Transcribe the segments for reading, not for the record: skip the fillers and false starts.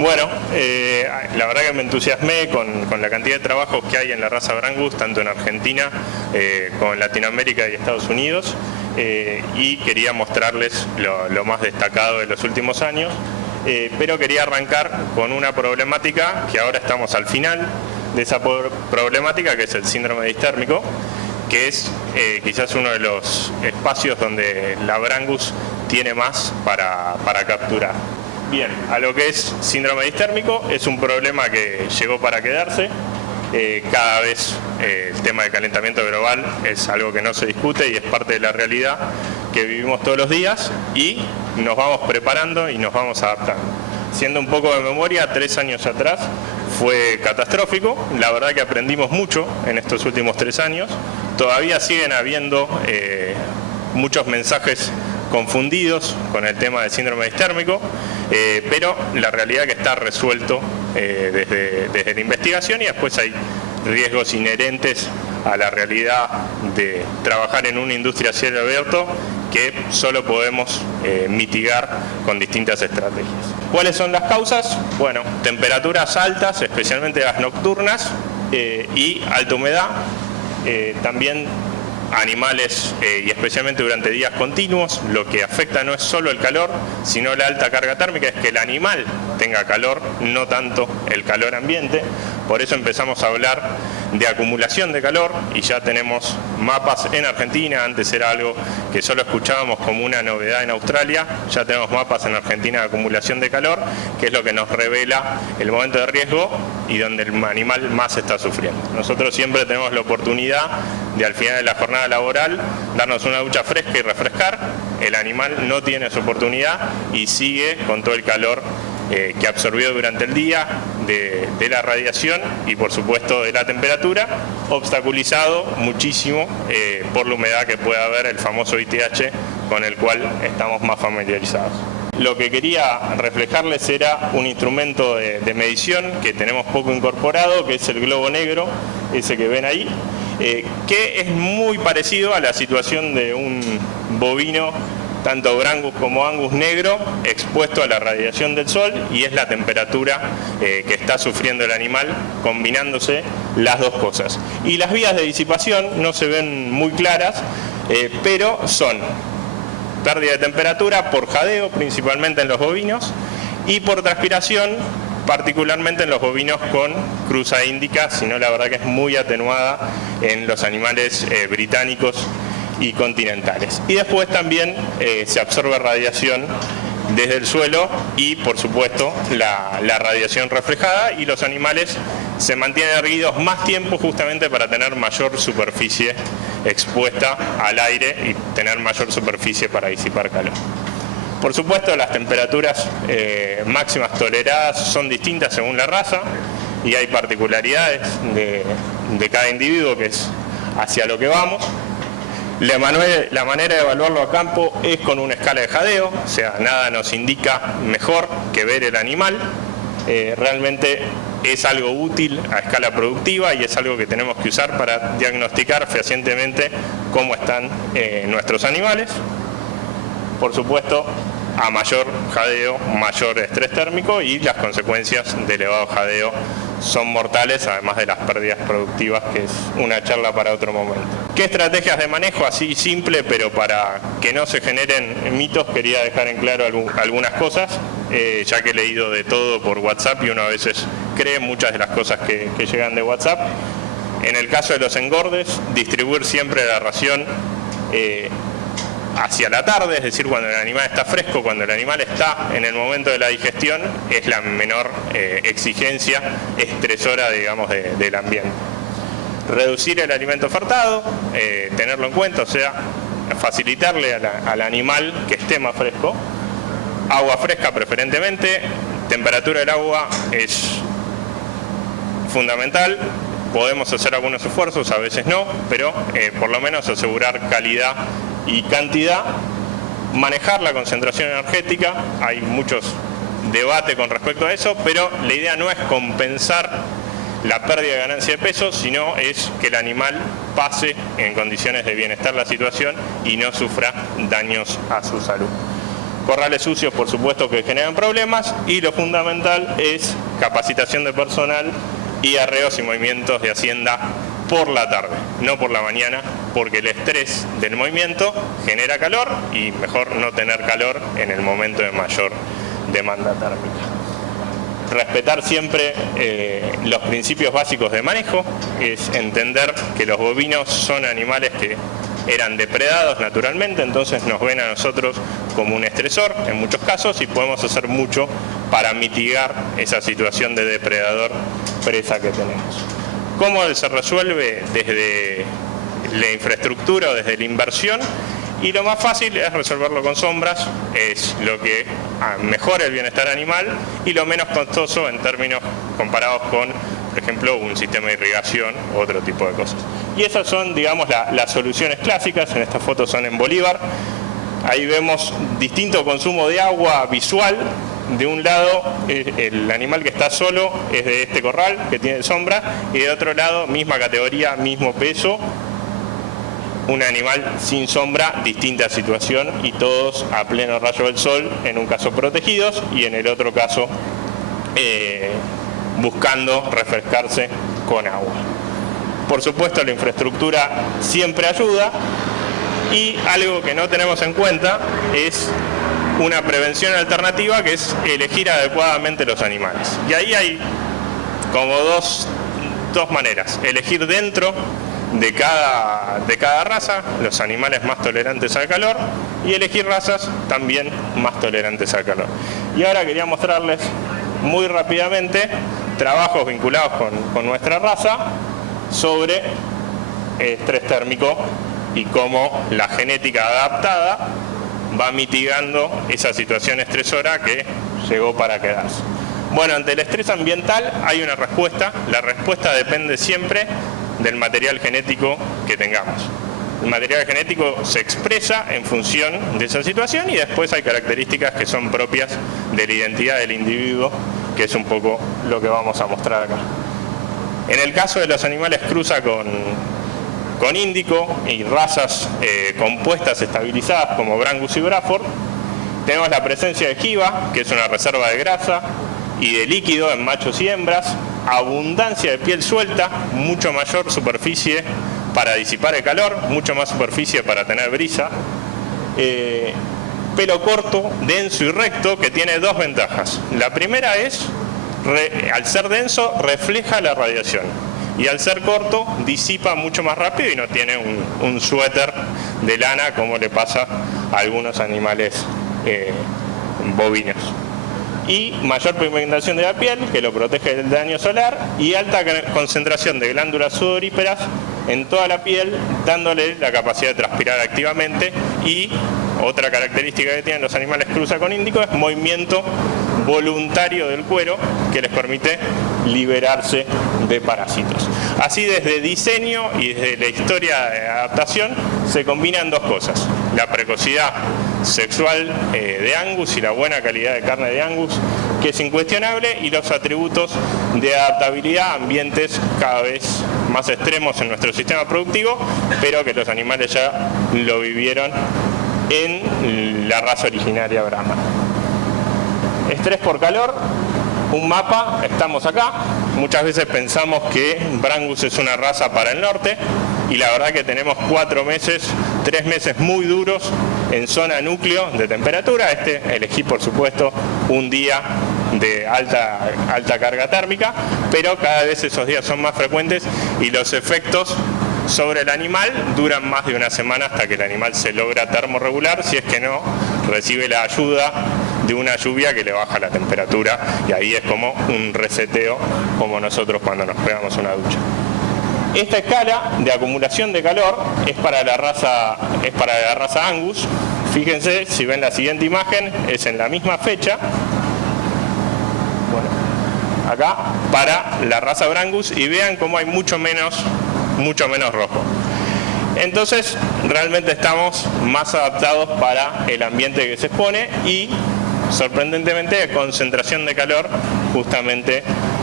Bueno, la verdad que me entusiasmé con la cantidad de trabajos que hay en la raza Brangus, tanto en Argentina como en Latinoamérica y Estados Unidos, y quería mostrarles lo más destacado de los últimos años, pero quería arrancar con una problemática que ahora estamos al final de esa problemática, que es el síndrome distérmico, que es quizás uno de los espacios donde la Brangus tiene más para capturar. Bien, a lo que es síndrome distérmico, es un problema que llegó para quedarse. Cada vez el tema del calentamiento global es algo que no se discute y es parte de la realidad que vivimos todos los días, y nos vamos preparando y nos vamos adaptando. Siendo un poco de memoria, 3 años atrás fue catastrófico. La verdad que aprendimos mucho en estos últimos 3 años. Todavía siguen habiendo muchos mensajes confundidos con el tema del síndrome distérmico, pero la realidad que está resuelto desde la investigación, y después hay riesgos inherentes a la realidad de trabajar en una industria a cielo abierto que solo podemos mitigar con distintas estrategias. ¿Cuáles son las causas? Bueno, temperaturas altas, especialmente las nocturnas, y alta humedad. También animales, y especialmente durante días continuos, lo que afecta no es solo el calor, sino la alta carga térmica, es que el animal tenga calor, no tanto el calor ambiente. Por eso empezamos a hablar de acumulación de calor, y ya tenemos mapas en Argentina. Antes era algo que solo escuchábamos como una novedad en Australia. Ya tenemos mapas en Argentina de acumulación de calor, que es lo que nos revela el momento de riesgo y donde el animal más está sufriendo. Nosotros siempre tenemos la oportunidad de, al final de la jornada laboral, darnos una ducha fresca y refrescar. El animal no tiene esa oportunidad y sigue con todo el calor que absorbió durante el día de la radiación y por supuesto de la temperatura, obstaculizado muchísimo por la humedad que puede haber, el famoso ITH, con el cual estamos más familiarizados. Lo que quería reflejarles era un instrumento de medición que tenemos poco incorporado, que es el globo negro, ese que ven ahí, que es muy parecido a la situación de un bovino, tanto Brangus como Angus negro, expuesto a la radiación del sol, y es la temperatura que está sufriendo el animal, combinándose las dos cosas. Y las vías de disipación no se ven muy claras, pero son pérdida de temperatura por jadeo, principalmente en los bovinos, y por transpiración, particularmente en los bovinos con cruza índica, sino la verdad que es muy atenuada en los animales británicos y continentales. Y después también se absorbe radiación desde el suelo y por supuesto la radiación reflejada, y los animales se mantienen erguidos más tiempo justamente para tener mayor superficie expuesta al aire y tener mayor superficie para disipar calor. Por supuesto, las temperaturas máximas toleradas son distintas según la raza, y hay particularidades de cada individuo, que es hacia lo que vamos. La manera de evaluarlo a campo es con una escala de jadeo, o sea, nada nos indica mejor que ver el animal. Realmente es algo útil a escala productiva y es algo que tenemos que usar para diagnosticar fehacientemente cómo están nuestros animales. Por supuesto, a mayor jadeo, mayor estrés térmico, y las consecuencias de elevado jadeo son mortales, además de las pérdidas productivas, que es una charla para otro momento. ¿Qué estrategias de manejo? Así simple, pero para que no se generen mitos, quería dejar en claro algunas cosas, ya que he leído de todo por WhatsApp y uno a veces cree muchas de las cosas que llegan de WhatsApp. En el caso de los engordes, distribuir siempre la ración hacia la tarde, es decir, cuando el animal está fresco, cuando el animal está en el momento de la digestión, es la menor exigencia estresora, digamos, del ambiente. Reducir el alimento ofertado, tenerlo en cuenta, o sea, facilitarle al animal que esté más fresco. Agua fresca preferentemente. Temperatura del agua es fundamental. Podemos hacer algunos esfuerzos, a veces no, pero por lo menos asegurar calidad y cantidad. Manejar la concentración energética, hay muchos debates con respecto a eso, pero la idea no es compensar la pérdida de ganancia de peso, sino es que el animal pase en condiciones de bienestar la situación y no sufra daños a su salud. corrales sucios, por supuesto, que generan problemas, y lo fundamental es capacitación de personal y arreos y movimientos de hacienda por la tarde, no por la mañana, porque el estrés del movimiento genera calor y mejor no tener calor en el momento de mayor demanda térmica. Respetar siempre los principios básicos de manejo, es entender que los bovinos son animales que eran depredados naturalmente, entonces nos ven a nosotros como un estresor en muchos casos y podemos hacer mucho para mitigar esa situación de depredador-presa que tenemos. ¿Cómo se resuelve? Desde la infraestructura o desde la inversión, y lo más fácil es resolverlo con sombras, es lo que mejora el bienestar animal y lo menos costoso en términos comparados con, por ejemplo, un sistema de irrigación u otro tipo de cosas. Y esas son, digamos, las soluciones clásicas. En estas fotos son en Bolívar. Ahí vemos distinto consumo de agua visual. De un lado, el animal que está solo es de este corral, que tiene sombra, y de otro lado, misma categoría, mismo peso, un animal sin sombra, distinta situación, y todos a pleno rayo del sol, en un caso protegidos y en el otro caso buscando refrescarse con agua. Por supuesto, la infraestructura siempre ayuda, y algo que no tenemos en cuenta es una prevención alternativa, que es elegir adecuadamente los animales. Y ahí hay como dos maneras: elegir dentro de cada raza los animales más tolerantes al calor, y elegir razas también más tolerantes al calor. Y ahora quería mostrarles muy rápidamente trabajos vinculados con nuestra raza sobre estrés térmico y cómo la genética adaptada va mitigando esa situación estresora que llegó para quedarse. Bueno, ante el estrés ambiental hay una respuesta. La respuesta depende siempre del material genético que tengamos. El material genético se expresa en función de esa situación, y después hay características que son propias de la identidad del individuo, que es un poco lo que vamos a mostrar acá. En el caso de los animales cruza con índico y razas compuestas estabilizadas como Brangus y Braford, tenemos la presencia de jiba, que es una reserva de grasa y de líquido en machos y hembras, abundancia de piel suelta, mucho mayor superficie para disipar el calor, mucho más superficie para tener brisa, pelo corto, denso y recto, que tiene dos ventajas. La primera es, al ser denso, refleja la radiación, y al ser corto, disipa mucho más rápido y no tiene un suéter de lana como le pasa a algunos animales bovinos. Y mayor pigmentación de la piel, que lo protege del daño solar, y alta concentración de glándulas sudoríparas en toda la piel, dándole la capacidad de transpirar activamente. Y otra característica que tienen los animales cruza con índico es movimiento voluntario del cuero, que les permite liberarse de parásitos. Así, desde diseño y desde la historia de adaptación se combinan dos cosas: la precocidad sexual de Angus y la buena calidad de carne de Angus, que es incuestionable, y los atributos de adaptabilidad a ambientes cada vez más extremos en nuestro sistema productivo, pero que los animales ya lo vivieron en la raza originaria Brahma. Estrés por calor, un mapa, estamos acá. Muchas veces pensamos que Brangus es una raza para el norte, y la verdad que tenemos 3 meses muy duros en zona núcleo de temperatura. Elegí, por supuesto, un día de alta carga térmica, pero cada vez esos días son más frecuentes, y los efectos sobre el animal duran más de una semana hasta que el animal se logra termorregular, si es que no recibe la ayuda de una lluvia que le baja la temperatura, y ahí es como un reseteo, como nosotros cuando nos pegamos una ducha. Esta escala de acumulación de calor es para la raza Angus. Fíjense, si ven la siguiente imagen, es en la misma fecha. Bueno, acá para la raza Brangus, y vean cómo hay mucho menos rojo. Entonces, realmente estamos más adaptados para el ambiente que se expone, y sorprendentemente concentración de calor justamente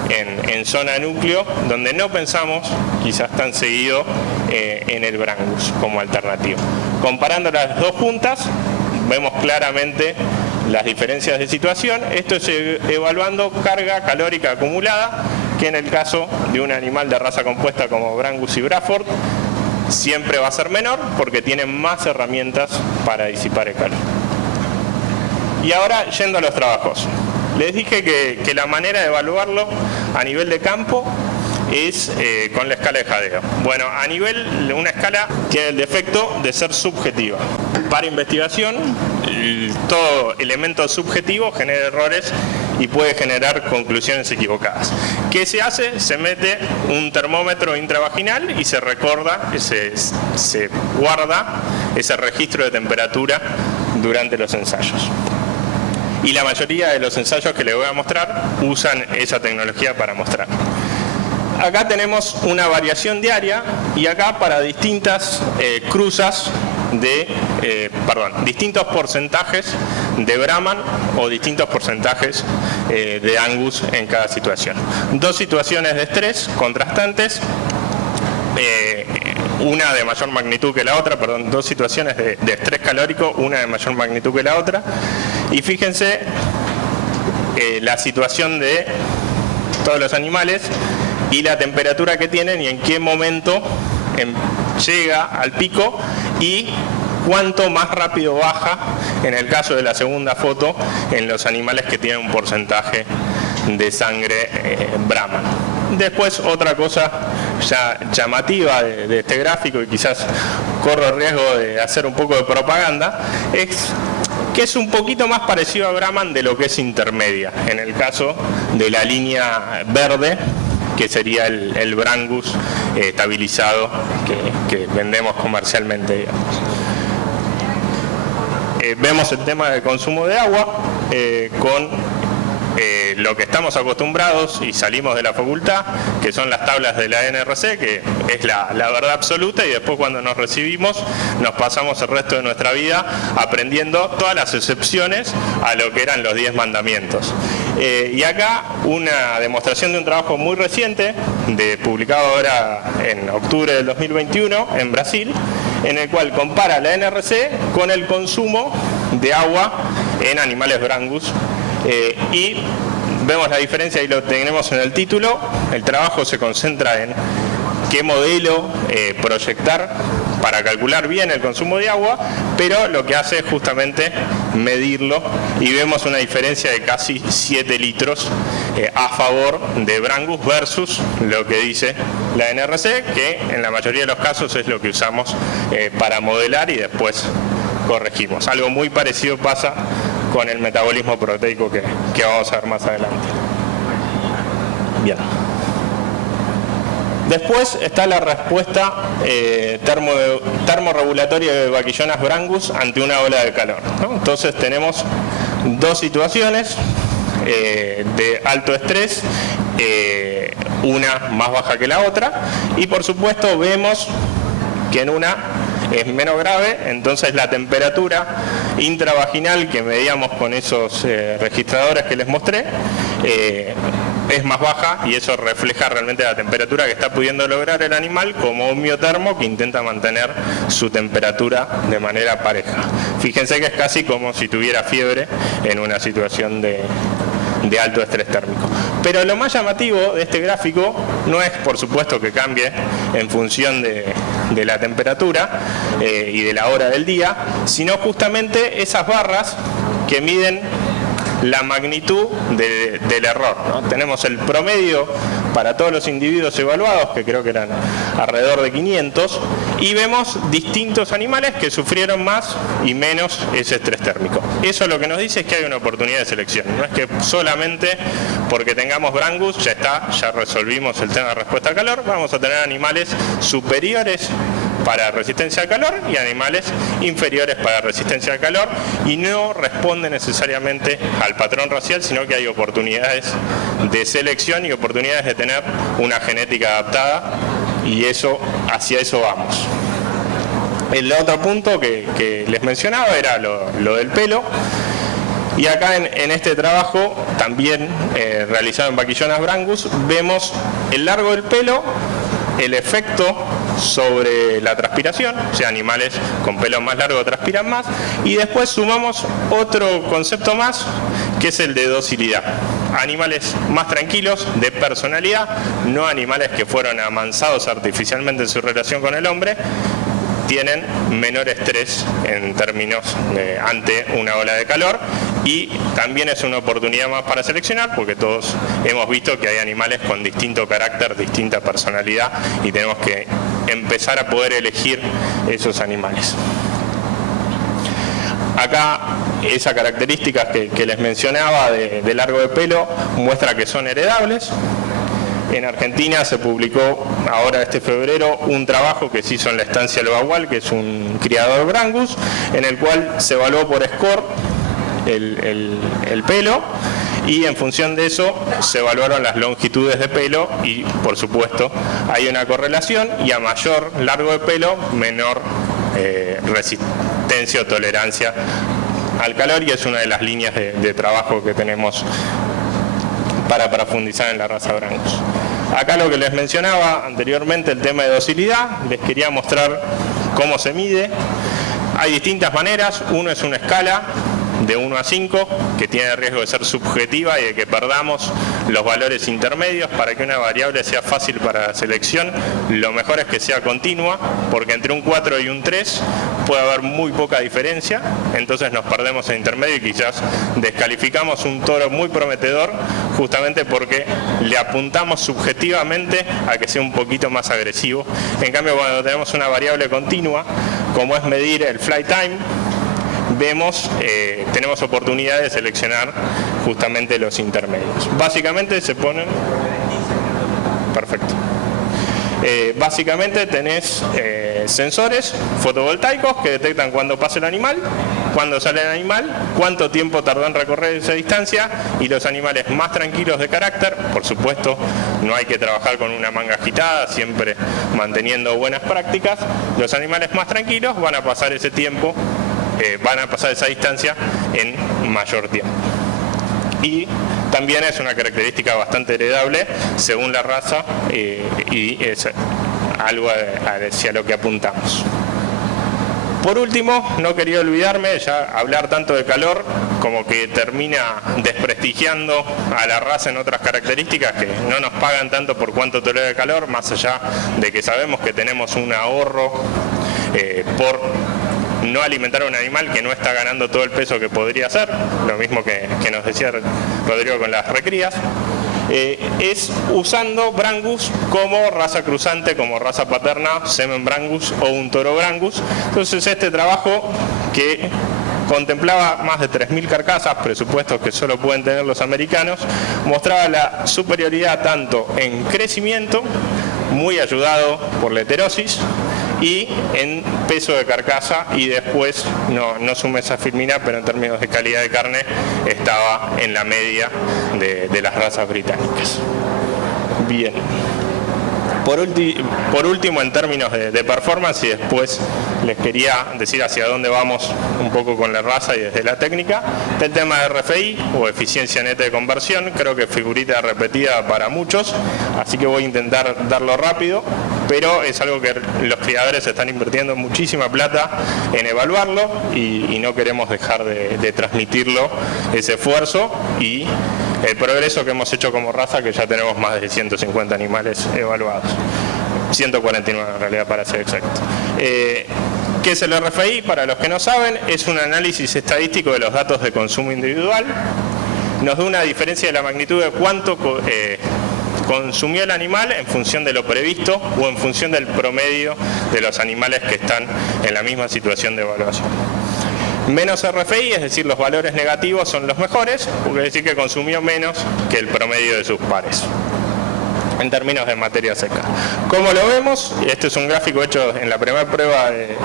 en zona núcleo, donde no pensamos quizás tan seguido en el Brangus como alternativa. Comparando las dos juntas, vemos claramente las diferencias de situación. Esto es evaluando carga calórica acumulada, que en el caso de un animal de raza compuesta como Brangus y Braford, siempre va a ser menor porque tienen más herramientas para disipar el calor. Y ahora, yendo a los trabajos. Les dije que la manera de evaluarlo a nivel de campo es con la escala de jadeo. Bueno, a nivel de una escala tiene el defecto de ser subjetiva. Para investigación, todo elemento subjetivo genera errores y puede generar conclusiones equivocadas. ¿Qué se hace? Se mete un termómetro intravaginal y se recorda, se guarda ese registro de temperatura durante los ensayos. Y la mayoría de los ensayos que les voy a mostrar usan esa tecnología para mostrar. Acá tenemos una variación diaria y acá para distintas cruzas de, distintos porcentajes de Brahman o distintos porcentajes de Angus en cada situación. Dos situaciones de estrés contrastantes, una de mayor magnitud que la otra, dos situaciones de estrés calórico, una de mayor magnitud que la otra. Y fíjense la situación de todos los animales y la temperatura que tienen y en qué momento llega al pico y cuánto más rápido baja en el caso de la segunda foto en los animales que tienen un porcentaje de sangre Brahman. Después, otra cosa ya llamativa de este gráfico, y quizás corro el riesgo de hacer un poco de propaganda, es que es un poquito más parecido a Brahman de lo que es intermedia, en el caso de la línea verde, que sería el Brangus estabilizado que vendemos comercialmente, digamos. Vemos el tema del consumo de agua con lo que estamos acostumbrados y salimos de la facultad, que son las tablas de la NRC, que es la verdad absoluta, y después cuando nos recibimos nos pasamos el resto de nuestra vida aprendiendo todas las excepciones a lo que eran los 10 mandamientos. Y acá una demostración de un trabajo muy reciente, publicado ahora en octubre del 2021 en Brasil, en el cual compara la NRC con el consumo de agua en animales Brangus. Y vemos la diferencia, y lo tenemos en el título. El trabajo se concentra en qué modelo proyectar para calcular bien el consumo de agua, pero lo que hace es justamente medirlo, y vemos una diferencia de casi 7 litros a favor de Brangus versus lo que dice la NRC, que en la mayoría de los casos es lo que usamos para modelar y después corregimos. Algo muy parecido pasa con el metabolismo proteico que vamos a ver más adelante. Bien. Después está la respuesta termorregulatoria de Baquillonas Brangus ante una ola de calor, ¿no? Entonces tenemos dos situaciones de alto estrés, una más baja que la otra, y por supuesto vemos que en una es menos grave, entonces la temperatura intravaginal que medíamos con esos registradores que les mostré es más baja, y eso refleja realmente la temperatura que está pudiendo lograr el animal como un miotermo que intenta mantener su temperatura de manera pareja. Fíjense que es casi como si tuviera fiebre en una situación de alto estrés térmico. Pero lo más llamativo de este gráfico no es, por supuesto, que cambie en función de la temperatura y de la hora del día, sino justamente esas barras que miden la magnitud del error, ¿no? Tenemos el promedio para todos los individuos evaluados, que creo que eran alrededor de 500, y vemos distintos animales que sufrieron más y menos ese estrés térmico. Eso lo que nos dice es que hay una oportunidad de selección. No es que solamente porque tengamos Brangus ya resolvimos el tema de respuesta al calor. Vamos a tener animales superiores para resistencia al calor y animales inferiores para resistencia al calor, y no responde necesariamente al patrón racial, sino que hay oportunidades de selección y oportunidades de tener una genética adaptada, y hacia eso vamos. El otro punto que les mencionaba era lo del pelo, y acá en este trabajo, también realizado en Baquillonas Brangus, vemos el largo del pelo, el efecto sobre la transpiración, o sea, animales con pelo más largo transpiran más, y después sumamos otro concepto más, que es el de docilidad. Animales más tranquilos, de personalidad, no animales que fueron amansados artificialmente en su relación con el hombre, tienen menor estrés en términos ante una ola de calor, y también es una oportunidad más para seleccionar, porque todos hemos visto que hay animales con distinto carácter, distinta personalidad, y tenemos que empezar a poder elegir esos animales. Acá esa característica que les mencionaba de largo de pelo muestra que son heredables. En Argentina se publicó ahora este febrero un trabajo que se hizo en la estancia El Bagual, que es un criador Brangus, en el cual se evaluó por score el pelo, y en función de eso se evaluaron las longitudes de pelo, y por supuesto hay una correlación, y a mayor largo de pelo, menor resistencia o tolerancia al calor, y es una de las líneas de trabajo que tenemos para profundizar en la raza Brangus. Acá lo que les mencionaba anteriormente, el tema de docilidad, les quería mostrar cómo se mide. Hay distintas maneras. Uno es una escala de 1 a 5, que tiene riesgo de ser subjetiva y de que perdamos los valores intermedios. Para que una variable sea fácil para la selección, lo mejor es que sea continua, porque entre un 4 y un 3 puede haber muy poca diferencia, entonces nos perdemos en intermedio y quizás descalificamos un toro muy prometedor justamente porque le apuntamos subjetivamente a que sea un poquito más agresivo. En cambio, cuando tenemos una variable continua, como es medir el flight time, tenemos oportunidad de seleccionar justamente los intermedios. Básicamente se ponen... Perfecto. Básicamente tenés sensores fotovoltaicos que detectan cuando pasa el animal, cuando sale el animal, cuánto tiempo tardó en recorrer esa distancia, y los animales más tranquilos de carácter, por supuesto, no hay que trabajar con una manga agitada, siempre manteniendo buenas prácticas, los animales más tranquilos van a pasar ese tiempo, van a pasar esa distancia en mayor tiempo. Y también es una característica bastante heredable según la raza, y es algo hacia lo que apuntamos. Por último, no quería olvidarme, ya hablar tanto de calor como que termina desprestigiando a la raza en otras características que no nos pagan tanto por cuánto tolera el calor, más allá de que sabemos que tenemos un ahorro por no alimentar a un animal que no está ganando todo el peso que podría hacer, lo mismo que nos decía Rodrigo con las recrías, es usando Brangus como raza cruzante, como raza paterna, semen Brangus o un toro Brangus. Entonces este trabajo, que contemplaba más de 3.000 carcasas, presupuestos que solo pueden tener los americanos, mostraba la superioridad tanto en crecimiento, muy ayudado por la heterosis, y en peso de carcasa, y después no sumé esa filmina, pero en términos de calidad de carne estaba en la media de las razas británicas. Bien. Por último, en términos de performance, y después les quería decir hacia dónde vamos un poco con la raza y desde la técnica, el tema de RFI o eficiencia neta de conversión, creo que figurita repetida para muchos, así que voy a intentar darlo rápido, pero es algo que los criadores están invirtiendo muchísima plata en evaluarlo, y no queremos dejar de transmitirlo, ese esfuerzo y el progreso que hemos hecho como raza, que ya tenemos más de 150 animales evaluados. 149 en realidad, para ser exacto. ¿Qué es el RFI? Para los que no saben, es un análisis estadístico de los datos de consumo individual. Nos da una diferencia de la magnitud de cuánto consumió el animal en función de lo previsto o en función del promedio de los animales que están en la misma situación de evaluación. Menos RFI, es decir, los valores negativos son los mejores, porque es decir que consumió menos que el promedio de sus pares, en términos de materia seca. Como lo vemos, este es un gráfico hecho en la primera prueba de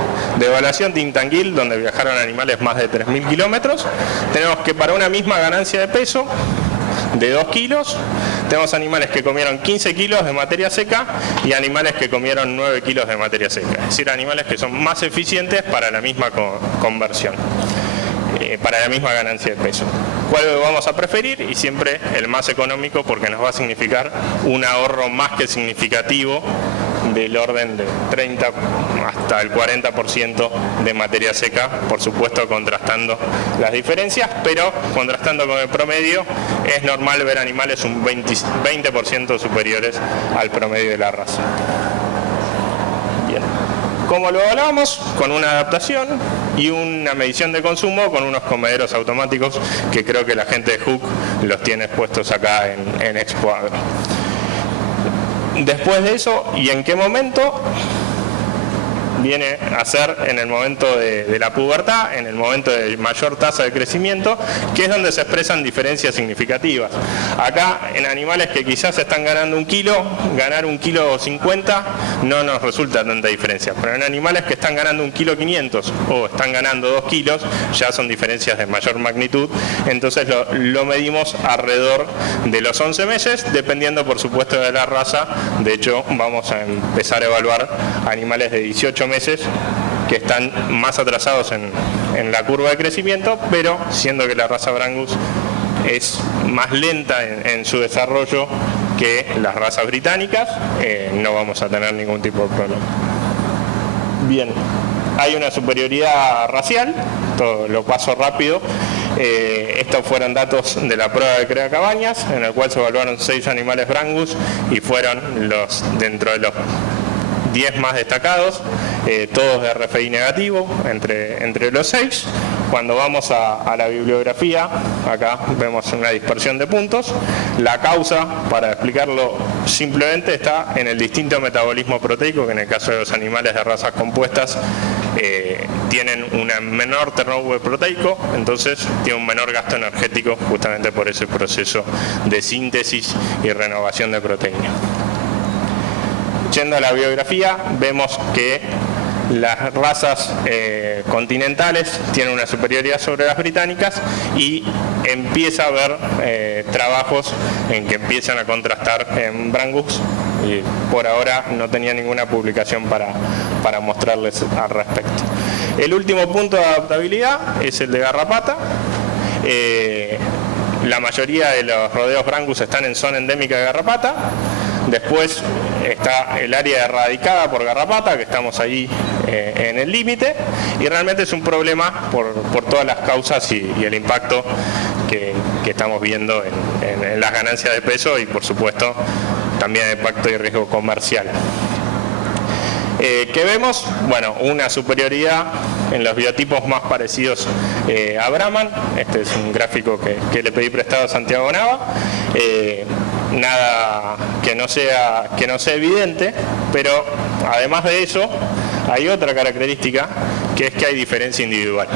evaluación de Intanguil, donde viajaron animales más de 3.000 kilómetros. Tenemos que para una misma ganancia de peso de 2 kilos, tenemos animales que comieron 15 kilos de materia seca y animales que comieron 9 kilos de materia seca. Es decir, animales que son más eficientes para la misma conversión, para la misma ganancia de peso. ¿Cuál vamos a preferir? Y siempre el más económico, porque nos va a significar un ahorro más que significativo del orden de 30 hasta el 40% de materia seca, por supuesto contrastando las diferencias, pero contrastando con el promedio es normal ver animales un 20% superiores al promedio de la raza. Bien. ¿Cómo lo evaluamos? Con una adaptación y una medición de consumo con unos comederos automáticos que creo que la gente de Hook los tiene puestos acá en Expo Agro. Después de eso, ¿y en qué momento? Viene a ser en el momento de la pubertad, en el momento de mayor tasa de crecimiento, que es donde se expresan diferencias significativas. Acá, en animales que quizás están ganando 1 kilo, ganar 1,50 kg no nos resulta tanta diferencia. Pero en animales que están ganando 1,5 kg o están ganando 2 kilos, ya son diferencias de mayor magnitud. Entonces lo medimos alrededor de los 11 meses, dependiendo por supuesto de la raza. De hecho, vamos a empezar a evaluar animales de 18 meses que están más atrasados en la curva de crecimiento, pero siendo que la raza Brangus es más lenta en su desarrollo que las razas británicas, no vamos a tener ningún tipo de problema. Bien, hay una superioridad racial, todo lo paso rápido. Estos fueron datos de la prueba de Crea Cabañas, en el cual se evaluaron 6 animales Brangus y fueron los dentro de los 10 más destacados, todos de RFI negativo, entre los 6. Cuando vamos a la bibliografía, acá vemos una dispersión de puntos. La causa, para explicarlo simplemente, está en el distinto metabolismo proteico, que en el caso de los animales de razas compuestas tienen un menor turnover proteico, entonces tiene un menor gasto energético justamente por ese proceso de síntesis y renovación de proteína. Yendo a la biografía, vemos que las razas continentales tienen una superioridad sobre las británicas y empieza a haber trabajos en que empiezan a contrastar en Brangus, y por ahora no tenía ninguna publicación para mostrarles al respecto. El último punto de adaptabilidad es el de garrapata. La mayoría de los rodeos Brangus están en zona endémica de garrapata. Después está el área erradicada por garrapata, que estamos ahí en el límite, y realmente es un problema por todas las causas y el impacto que estamos viendo en las ganancias de peso y por supuesto también el impacto y riesgo comercial. ¿Qué vemos? Bueno, una superioridad en los biotipos más parecidos a Brahman. Este es un gráfico que le pedí prestado a Santiago Nava. Nada que no sea evidente, pero además de eso hay otra característica, que es que hay diferencia individual.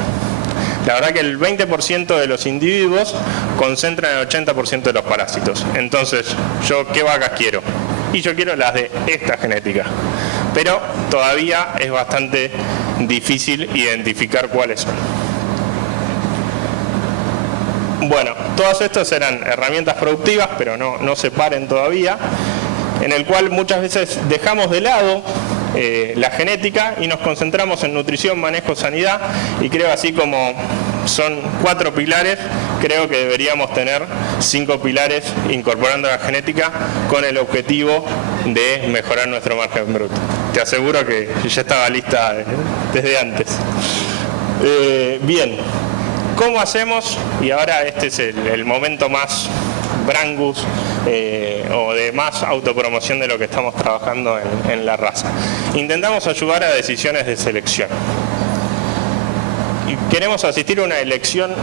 La verdad que el 20% de los individuos concentran el 80% de los parásitos. Entonces, ¿yo qué vacas quiero? Y yo quiero las de esta genética. Pero todavía es bastante difícil identificar cuáles son. Bueno, todas estas eran herramientas productivas, pero no se paren todavía, en el cual muchas veces dejamos de lado la genética y nos concentramos en nutrición, manejo, sanidad, y creo así como son 4 pilares, creo que deberíamos tener 5 pilares incorporando la genética con el objetivo de mejorar nuestro margen bruto. Te aseguro que ya estaba lista desde antes. Bien, ¿cómo hacemos? Y ahora este es el momento más Brangus o de más autopromoción de lo que estamos trabajando en la raza. Intentamos ayudar a decisiones de selección. Y queremos asistir a una elección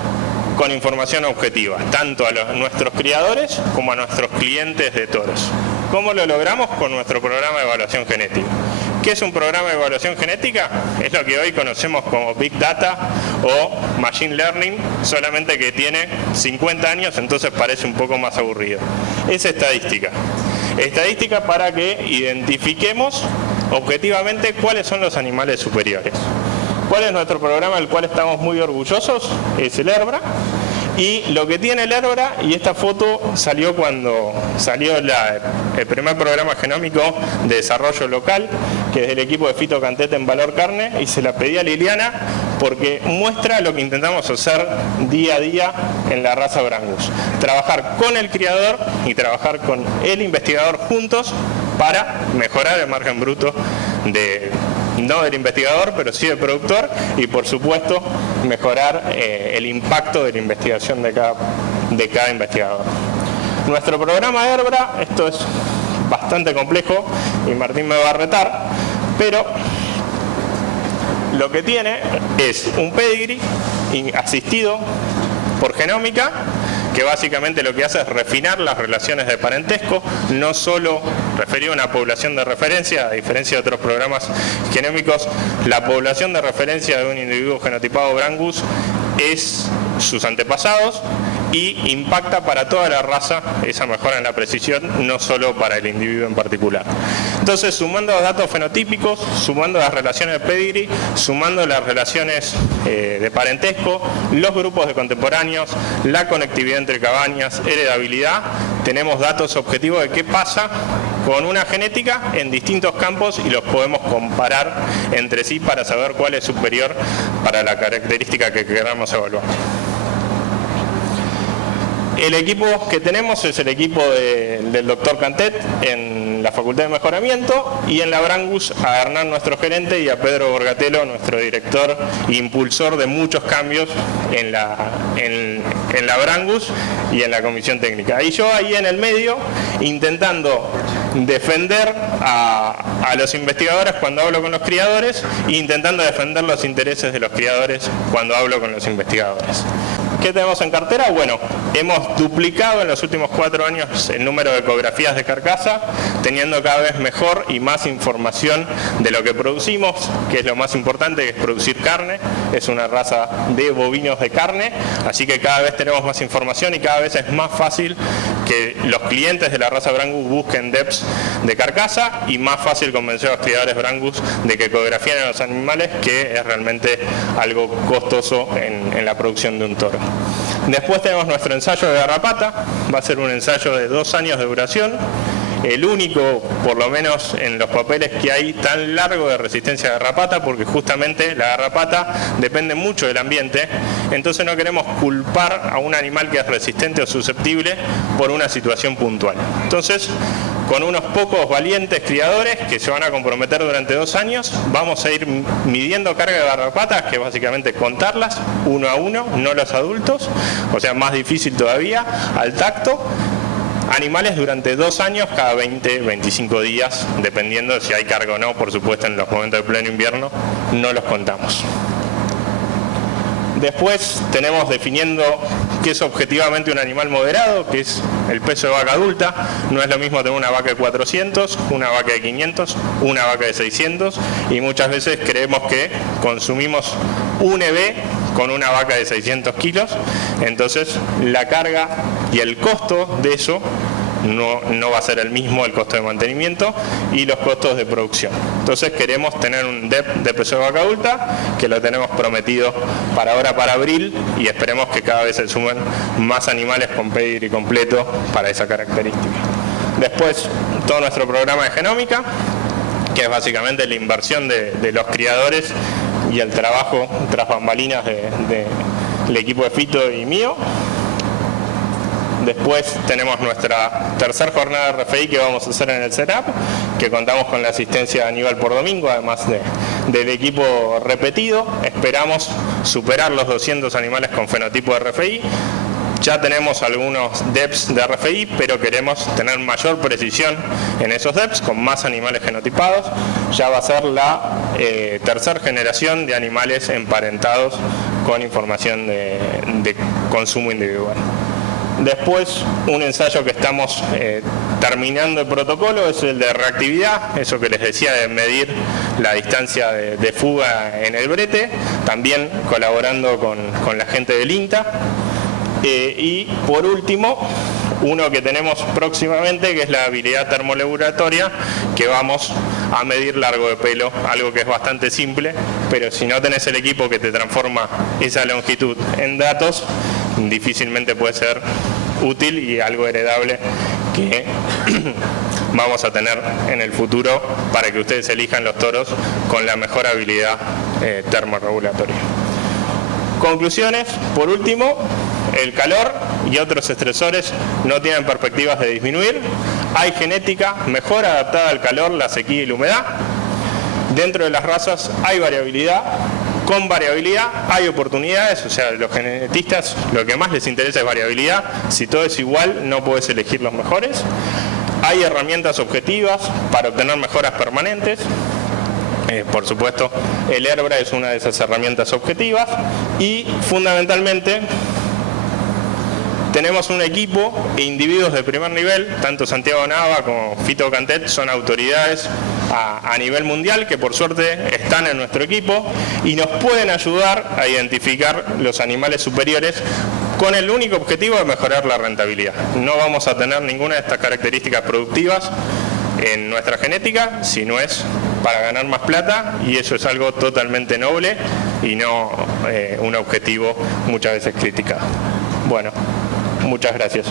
con información objetiva, tanto a nuestros criadores como a nuestros clientes de toros. ¿Cómo lo logramos? Con nuestro programa de evaluación genética. ¿Qué es un programa de evaluación genética? Es lo que hoy conocemos como Big Data o Machine Learning, solamente que tiene 50 años, entonces parece un poco más aburrido. Es estadística. Estadística para que identifiquemos objetivamente cuáles son los animales superiores. ¿Cuál es nuestro programa del cual estamos muy orgullosos? Es el Herbra. Y lo que tiene el Herbra, y esta foto salió cuando salió el primer programa genómico de desarrollo local, que es del equipo de Fito Cantete en Valor Carne, y se la pedí a Liliana porque muestra lo que intentamos hacer día a día en la raza Brangus. Trabajar con el criador y trabajar con el investigador juntos para mejorar el margen bruto no del investigador, pero sí del productor, y por supuesto mejorar el impacto de la investigación de cada investigador. Nuestro programa ERBRA, esto es bastante complejo y Martín me va a retar, pero lo que tiene es un pedigree asistido por genómica, que básicamente lo que hace es refinar las relaciones de parentesco, no solo referir a una población de referencia, a diferencia de otros programas genómicos, la población de referencia de un individuo genotipado Brangus es sus antepasados y impacta para toda la raza esa mejora en la precisión, no solo para el individuo en particular. Entonces, sumando los datos fenotípicos, sumando las relaciones de pedigree, sumando las relaciones de parentesco, los grupos de contemporáneos, la conectividad entre cabañas, heredabilidad, tenemos datos objetivos de qué pasa con una genética en distintos campos y los podemos comparar entre sí para saber cuál es superior para la característica que queramos evaluar. El equipo que tenemos es el equipo del doctor Cantet en la Facultad de Mejoramiento, y en la Brangus a Hernán, nuestro gerente, y a Pedro Borgatelo, nuestro director e impulsor de muchos cambios en la Brangus y en la comisión técnica. Y yo ahí en el medio intentando defender a los investigadores cuando hablo con los criadores e intentando defender los intereses de los criadores cuando hablo con los investigadores. ¿Qué tenemos en cartera? Bueno, hemos duplicado en los últimos 4 años el número de ecografías de carcasa, teniendo cada vez mejor y más información de lo que producimos, que es lo más importante, que es producir carne. Es una raza de bovinos de carne, así que cada vez tenemos más información y cada vez es más fácil que los clientes de la raza Brangus busquen DEPs de carcasa, y más fácil convencer a los criadores Brangus de que ecografíen a los animales, que es realmente algo costoso en la producción de un toro. Después tenemos nuestro ensayo de garrapata, va a ser un ensayo de 2 años de duración, el único, por lo menos en los papeles que hay, tan largo de resistencia a garrapata, porque justamente la garrapata depende mucho del ambiente, entonces no queremos culpar a un animal que es resistente o susceptible por una situación puntual. Entonces, con unos pocos valientes criadores que se van a comprometer durante 2 años, vamos a ir midiendo carga de garrapatas, que es básicamente contarlas uno a uno, no los adultos, o sea, más difícil todavía, al tacto. Animales durante 2 años, cada 20-25 días, dependiendo de si hay carga o no. Por supuesto, en los momentos de pleno invierno no los contamos. Después tenemos definiendo qué es objetivamente un animal moderado, que es el peso de vaca adulta. No es lo mismo tener una vaca de 400, una vaca de 500, una vaca de 600, y muchas veces creemos que consumimos un EB con una vaca de 600 kilos, entonces la carga y el costo de eso no va a ser el mismo, el costo de mantenimiento y los costos de producción. Entonces queremos tener un DEP de peso de vaca adulta, que lo tenemos prometido para ahora, para abril, y esperemos que cada vez se sumen más animales con pedigree completo para esa característica. Después, todo nuestro programa de genómica, que es básicamente la inversión de los criadores y el trabajo tras bambalinas del equipo de Fito y mío. Después tenemos nuestra tercera jornada de RFI que vamos a hacer en el CERAP, que contamos con la asistencia de Aníbal por domingo, además del equipo repetido. Esperamos superar los 200 animales con fenotipo de RFI. Ya tenemos algunos DEPs de RFI, pero queremos tener mayor precisión en esos DEPs, con más animales genotipados. Ya va a ser la tercera generación de animales emparentados con información de consumo individual. Después, un ensayo que estamos terminando el protocolo es el de reactividad, eso que les decía de medir la distancia de fuga en el brete, también colaborando con la gente del INTA. Y por último, uno que tenemos próximamente, que es la habilidad termolaboratoria, que vamos a medir largo de pelo, algo que es bastante simple, pero si no tenés el equipo que te transforma esa longitud en datos, difícilmente puede ser útil y algo heredable que vamos a tener en el futuro para que ustedes elijan los toros con la mejor habilidad termorregulatoria. Conclusiones, por último, el calor y otros estresores no tienen perspectivas de disminuir. hay genética mejor adaptada al calor, la sequía y la humedad. Dentro de las razas hay variabilidad. Con variabilidad hay oportunidades, o sea, a los genetistas lo que más les interesa es variabilidad. Si todo es igual, no puedes elegir los mejores. Hay herramientas objetivas para obtener mejoras permanentes. Por supuesto, el Herbra es una de esas herramientas objetivas y fundamentalmente tenemos un equipo e individuos de primer nivel, tanto Santiago Nava como Fito Cantet son autoridades a nivel mundial que por suerte están en nuestro equipo y nos pueden ayudar a identificar los animales superiores con el único objetivo de mejorar la rentabilidad. No vamos a tener ninguna de estas características productivas en nuestra genética, si no es para ganar más plata, y eso es algo totalmente noble y no un objetivo muchas veces criticado. Bueno, muchas gracias.